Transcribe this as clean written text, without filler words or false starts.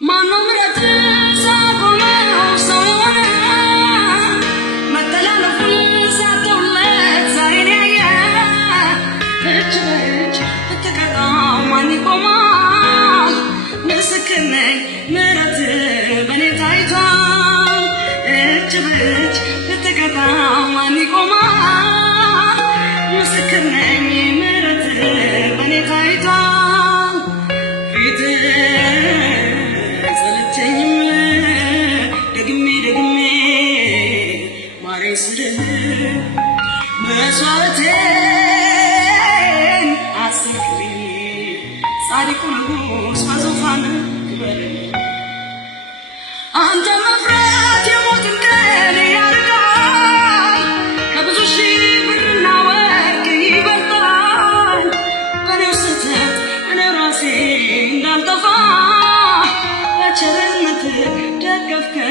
ማነው ምሕረት ሳቆመው ሰው የሆነ መተላለፉን ሳተውለት ዛሬን ያየ እጅ በእጅ ብትቀጣው ማን ይቆማል? ምስክር ነኝ ምሕረት በኔ ታይቷል። እጅ በእጅ ብትቀጣው ማን ይቆማል? ምስክር ነኝ ምሕረት በኔ ታይቷል። ፊትህ ደግሜ ማረኝ ስልህ መስዋዕቴን አስብልኝ ጻድቁ ንጉሥ በዙፋን ክበርልኝ። አንተ መፍራት የሞትን ቀን ያርቃል፣ ከብዙ ሺህ ብርና ወርቅ ይበልጣል። በኔው ስህተት እኔው ራሴ እንዳልጠፋ በቸርነትህ ደገፍከኝ